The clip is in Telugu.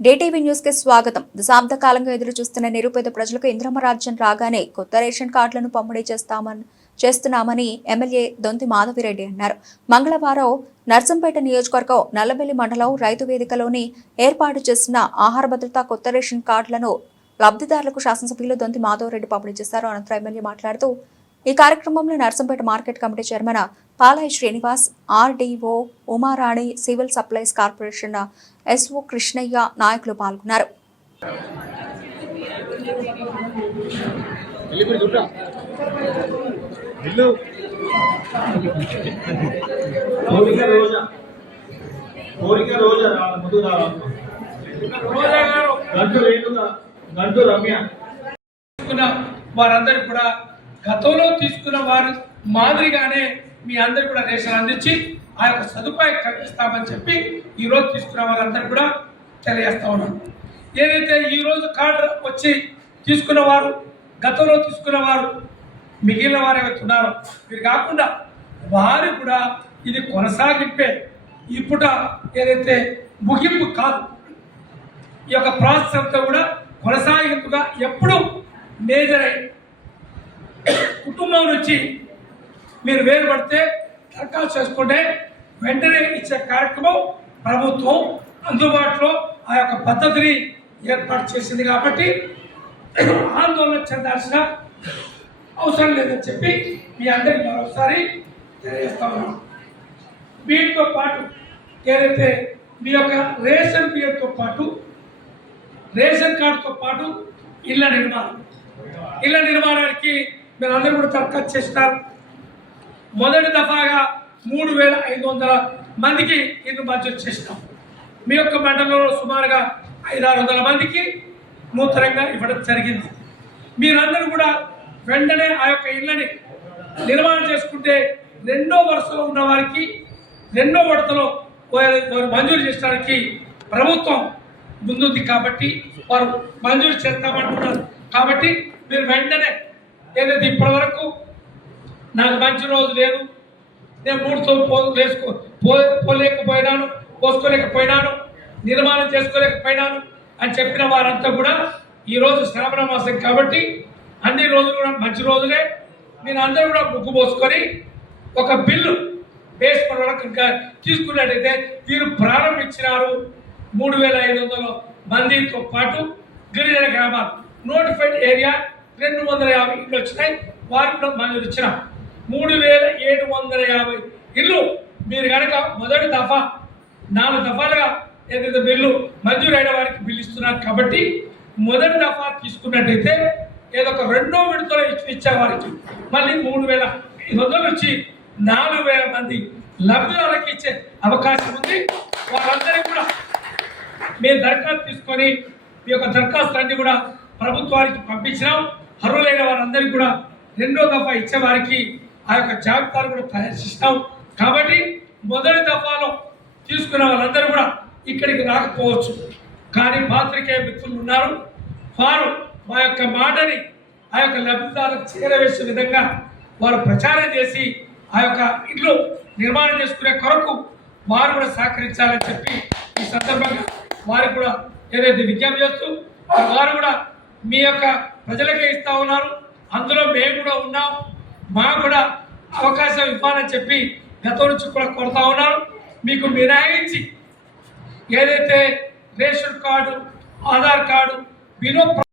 డేటీవీ న్యూస్కి స్వాగతం. దశాబ్ద కాలంగా ఎదురు చూస్తున్న నిరుపేద ప్రజలకు ఇంద్రమరాజ్యం రాగానే కొత్త రేషన్ కార్డులను పంపిణీ చేస్తామని చేస్తున్నామని ఎమ్మెల్యే దొంతి మాధవిరెడ్డి అన్నారు. మంగళవారం నర్సంపేట నియోజకవర్గం నల్లబెల్లి మండలం రైతు వేదికలోని ఏర్పాటు చేసిన ఆహార భద్రత కొత్త రేషన్ కార్డులను లబ్ధిదారులకు శాసనసభ్యులు దొంతి మాధవరెడ్డి పంపిణీ చేశారు. అనంతరం ఎమ్మెల్యే మాట్లాడుతూ ఈ కార్యక్రమంలో Narsampet market committee chairman Palaiah Srinivas RDO Umarani civil supplies corporation SO Krishnaiah నాయకులు పాల్గొన్నారు. వెళ్ళిపోయి దుడ్డా ఇల్లు కోరిక రోజా కోరిక రోజా రా ముందు రావాలమ్మా రోజా గారు గంటు రేణుగా గంటు రమ్య. తీసుకున్న వారందరూ కూడా గతంలో తీసుకున్న వారి మాదిరిగానే మీ అందరు కూడా రేషన్ అందించి ఆ యొక్క సదుపాయం కల్పిస్తామని చెప్పి ఈరోజు తీసుకున్న వారందరూ కూడా తెలియజేస్తా ఉన్నాను. ఏదైతే ఈరోజు కార్డు వచ్చి తీసుకున్న వారు గతంలో తీసుకున్న వారు మిగిలిన వారు ఏవైతే ఉన్నారో మీరు కాకుండా వారు కూడా ఇది కొనసాగింపే ఇప్పుట ఏదైతే ముగింపు కాదు ఈ యొక్క ప్రాసెస్ అంతా కూడా కొనసాగింపుగా ఎప్పుడు మేజర్ అయ్యి కుటుంబం నుంచి మీరు వేరుపడితే దరఖాస్తు చేసుకుంటే వెంటనే ఇచ్చే కార్యక్రమం ప్రభుత్వం అందుబాటులో ఆ యొక్క పద్ధతిని ఏర్పాటు చేసింది కాబట్టి ఆందోళన చెందాల్సిన అవసరం లేదని చెప్పి మీ అందరికి మరొకసారి తెలియజేస్తా ఉన్నాం. వీటితో పాటు ఏదైతే మీ యొక్క రేషన్ బియ్యంతో పాటు రేషన్ కార్డుతో పాటు ఇళ్ళ నిర్మాణం. ఇళ్ళ నిర్మాణానికి మీరు అందరూ కూడా దరఖాస్తు చేస్తారు మొదటి దఫాగా మూడు వేల ఐదు వందల మందికి ఇల్లు మంజూరు చేసినాం. మీ యొక్క మండలంలో సుమారుగా ఐదారు వందల మందికి నూతనంగా ఇవ్వడం జరిగింది. మీరందరూ కూడా వెంటనే ఆ యొక్క ఇళ్ళని నిర్మాణం చేసుకుంటే రెండో వరుసలో ఉన్న వారికి రెండో విడతలో వారు మంజూరు చేయడానికి ప్రభుత్వం ముందుంది కాబట్టి వారు మంజూరు చేస్తామంటున్నారు. కాబట్టి మీరు వెంటనే ఏంటంటే ఇప్పటి వరకు నాకు మంచి రోజు లేదు నేను మూడుతో పో వేసుకో పో పోలేకపోయినాను పోసుకోలేకపోయినాను నిర్మాణం చేసుకోలేకపోయినాను అని చెప్పిన వారంతా కూడా ఈరోజు శ్రావణ మాసం కాబట్టి అన్ని రోజులు కూడా మంచి రోజులే. మీరు అందరూ కూడా ముగ్గు పోసుకొని ఒక బిల్లు బేస్ వరకు తీసుకున్నట్టయితే వీరు ప్రారంభించినారు మూడు వేల ఐదు వందల మందితో పాటు గిరిజన గ్రామాలు. నోటిఫైడ్ ఏరియా రెండు వందల యాభై ఇళ్ళు వచ్చినాయి. వారికి కూడా మంజూరు ఇచ్చినాం మూడు వేల ఏడు వందల యాభై ఇల్లు మీరు కనుక మొదటి దఫా నాలుగు దఫాలుగా ఏదైతే బిల్లు మంజూరైన వారికి బిల్లు ఇస్తున్నారు కాబట్టి మొదటి దఫా తీసుకున్నట్టయితే ఏదో ఒక రెండో విడతలో ఇచ్చి ఇచ్చే వారికి మళ్ళీ మూడు వేల ఐదు వందల నుంచి నాలుగు వేల మంది లబ్ధిదారులకు ఇచ్చే అవకాశం ఉంది. వారందరికీ కూడా మేము దరఖాస్తు తీసుకొని మీ యొక్క దరఖాస్తులన్నీ కూడా ప్రభుత్వానికి పంపించినాం. అర్హులైన వారందరికీ కూడా రెండో దఫా ఇచ్చే వారికి ఆ యొక్క జాబితాను కూడా ప్రదర్శిస్తాం. కాబట్టి మొదటి దఫాలో తీసుకున్న వాళ్ళందరూ కూడా ఇక్కడికి రాకపోవచ్చు. కానీ పాత్రికేయ మిత్రులు ఉన్నారు. వారు మా యొక్క మాటని ఆ యొక్క లబ్ధిదారులకు చేరవేసే విధంగా వారు ప్రచారం చేసి ఆ యొక్క ఇల్లు నిర్మాణం చేసుకునే కొరకు వారు కూడా సహకరించాలని చెప్పి ఈ సందర్భంగా వారు కూడా ఏదైతే విజ్ఞప్తి చేస్తూ వారు కూడా మీ యొక్క ప్రజలకే ఇస్తా ఉన్నారు. అందులో మేము కూడా ఉన్నాం. మాకు కూడా అవకాశం ఇవ్వాలని చెప్పి గతం నుంచి కూడా కొడతా ఉన్నారు. మీకు మినహాయించి ఏదైతే ration card Aadhaar card below